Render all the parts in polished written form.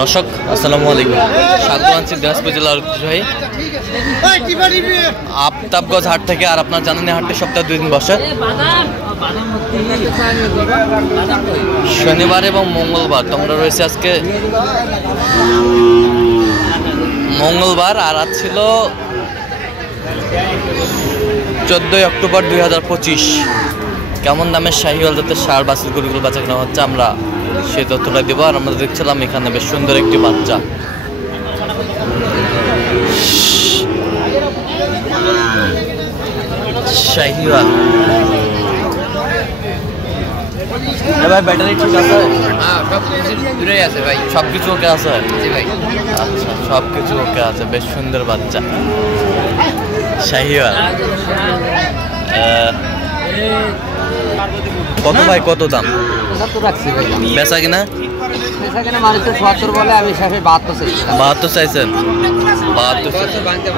দর্শক আসসালামু আলাইকুম, স্বাগত আছি দিনাজপুর জেলার ঐতিহ্যবাহী আফতাবগঞ্জ হাট থেকে। আর আপনার জানেন হাটটি সপ্তাহে 2 দিন বসে, শনিবার এবং মঙ্গলবার। তোমরা রয়েছে আজকে মঙ্গলবার, আর আজ ছিল 14 অক্টোবর 2025। কেমন দামের শাহিওয়াল জাতের ষাঁড় বাছুর গরুগুলো বাচ্চা কেনা হচ্ছে আমরা সেই তথ্যটা দেবো। আর আমরা দেখছিলাম এখানে বেশ সুন্দর একটি বাচ্চা শাহিওয়াল। ভাই ব্যাটারি ঠিক আছে? সব কিছু ওকে আছে? আচ্ছা, সব কিছু ওকে আছে। বেশ সুন্দর বাচ্চা শাহিওয়াল। কত ভাই, কত দাম? বেচা কিনা? বলে আমি 72 চাইছেন। 72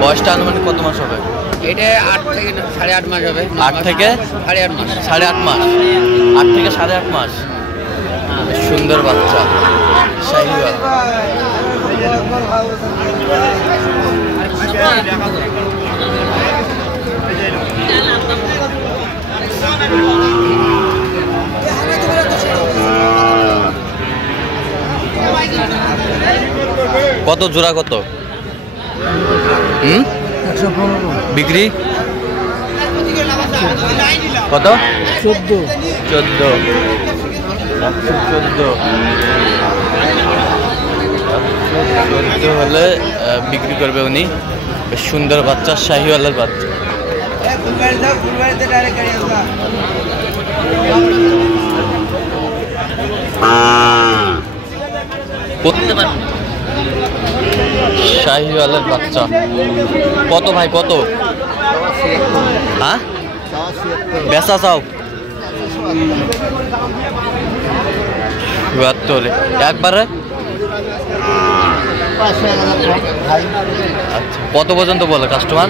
বয়সটা আনুমানিক কত মাস হবে? এটা 8 থেকে 8.5 মাস হবে। 8 থেকে 8.5 মাস। 8.5 মাস। 8 থেকে 8.5 মাস। সুন্দর বাচ্চা শাহিওয়াল। কত জোড়া? কত বিক্রি? কত? 14 হলে বিক্রি করবে উনি। বেশ সুন্দর বাচ্চা শাহিওয়ালের বাচ্চা। শাহিওয়ালের বাচ্চা কত ভাই, কত? হ্যাঁ, বেচা চাও? 72 একবারে? আচ্ছা, কত পর্যন্ত বলে কাস্টমার?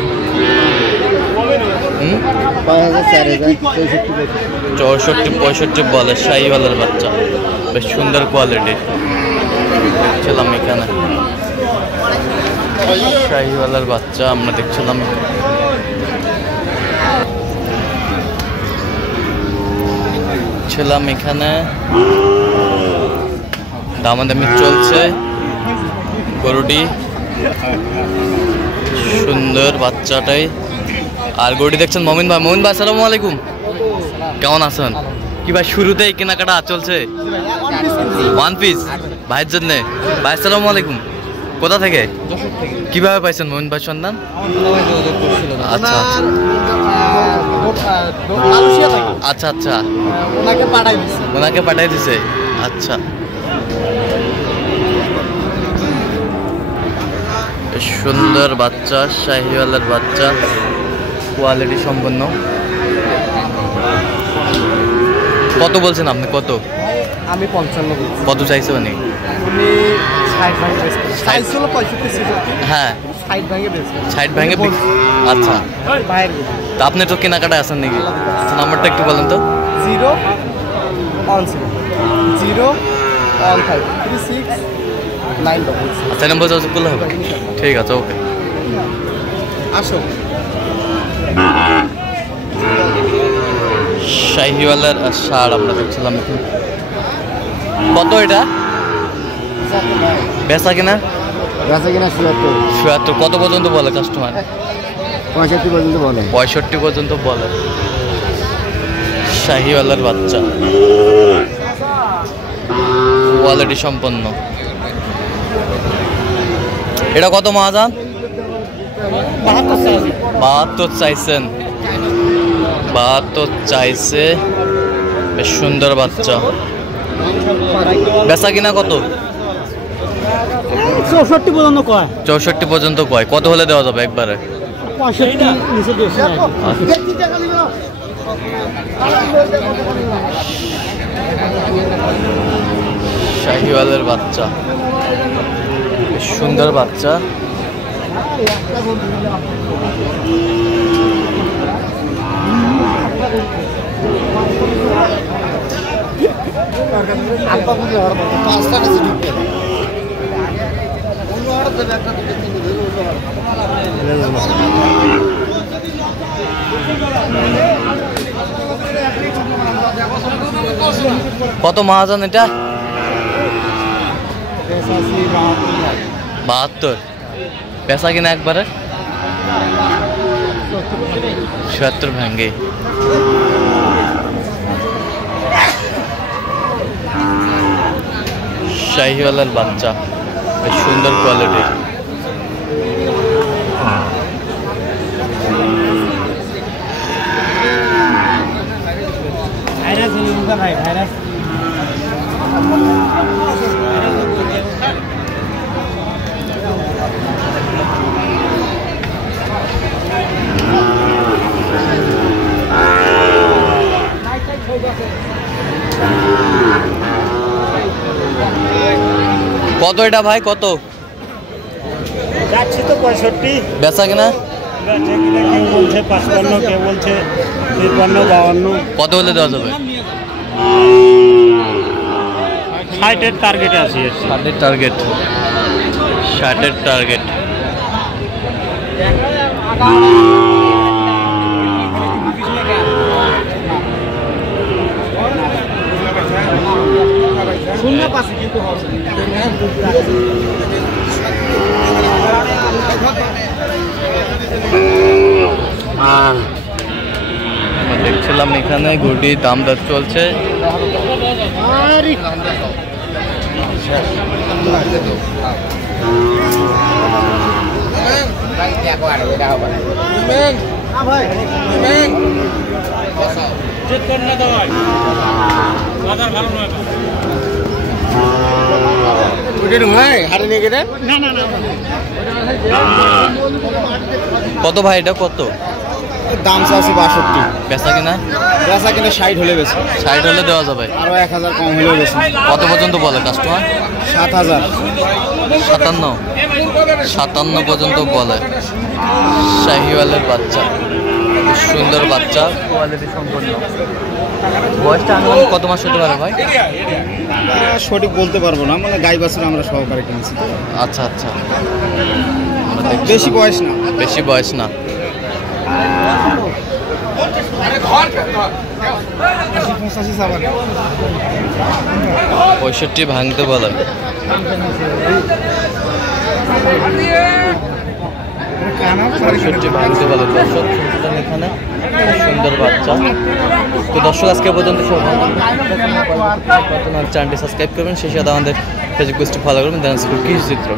64-65 বলে শাহিওয়ালের বাচ্চা। বেশ সুন্দর কোয়ালিটি ছিলাম এখানে শাহিওয়ালের বাচ্চা আমরা দেখছিলাম। এখানে দামাদামি চলছে। গরুটি সুন্দর বাচ্চাটাই। আর গরুটি দেখছেন মমিন ভাই। মমিন ভাই আসসালামু আলাইকুম, কেমন আছেন? কি ভাই শুরুতেই কেনাকাটা চলছে? 1 পিস ভাইয়ের জন্যে। ভাই আসসালামু আলাইকুম, কোথা থেকে? কিভাবে পাইছেন মমিন ভাই সন্ধান? আচ্ছা আচ্ছা আচ্ছা, ওনাকে পাঠাই দিছে। আচ্ছা, সুন্দর বাচ্চা শাহিওয়ালের বাচ্চা, কোয়ালিটি সম্পন্ন। কত বলছেন আপনি? কত? আমি 55। কত চাইছে উনি? হ্যাঁ, 60 ভেঙে। আচ্ছা, তা আপনি তো কেনাকাটায় আছেন নাকি? নাম্বারটা একটু বলেন তো। 0101536 আচ্ছা, নম্বর যোগাযোগ করলে হবে? ঠিক আছে, ওকে। আসো। শাহিওয়ালের ষাঁড় আমরা দেখছিলাম। কত এটা বেচা কিনা? 76। কত পর্যন্ত বলে কাস্টমার? 65 পর্যন্ত বলে শাহিওয়ালের বাচ্চা, কোয়ালিটি সম্পন্ন। এটা কত মহাজান? 72 চাইছেন। 72 চাইছে। বেশ সুন্দর বাচ্চা। বেচা কিনা কত? 64 পর্যন্ত কয়। 64 পর্যন্ত কয়। কত হলে দেওয়া যাবে একবারে? 65 নিচে দিয়েছে। শাহিওয়ালের বাচ্চা, সুন্দর বাচ্চা। কত মহাজন এটা? 72। পেশা কিনা একবারে 76 ভাঙ্গে। শাহিওয়ালার বাচ্চা বেশ সুন্দর কোয়ালিটির। কত এটা ভাই, কত যাচ্ছি তো 65। বেচা কিনা? কেউ বলছে 55, কেউ বলছে 53, 52। কত হলে দেওয়া যাবে? 60-এর টার্গেটে আছি। 60-এর টার্গেট। 60-এর টার্গেট। শূন্য পাশে কিন্তু দেখছিলাম এখানে গুড়ি দাম দর চলছে। কত ভাই এটা, কত দাম আছে? 62। বেচা কিনা? বেচা কিনা 60 হলে বেশি। 60 হলে দেওয়া যাবে। আরো 1000 কম হলেও বেশি। কত পর্যন্ত বলে কাস্টমার? 7000। 57। 57 পর্যন্ত বলে। শাহিওয়ালের বাচ্চা, সুন্দর বাচ্চা, কোয়ালিটি সম্পন্ন। বয়সটা আনুমানিক কত মাস হতে পারে ভাই? সঠিক বলতে পারবো না, মানে গাই বাছুর আমরা সহকারে কিনছি। আচ্ছা আচ্ছা, বেশি বয়স না। বেশি বয়স না। পঁয়ষট্টি ভাঙতে বলে। ভাঙতে বলে দর্শক, শুনছিলেন এখানে সুন্দর বাচ্চা। তো দর্শক আজকে পর্যন্ত চ্যানেলটি সাবস্ক্রাইব করবেন, সেই সাথে আমাদের ফেসবুক পেজটি ফলো করবেন। কি চিত্র।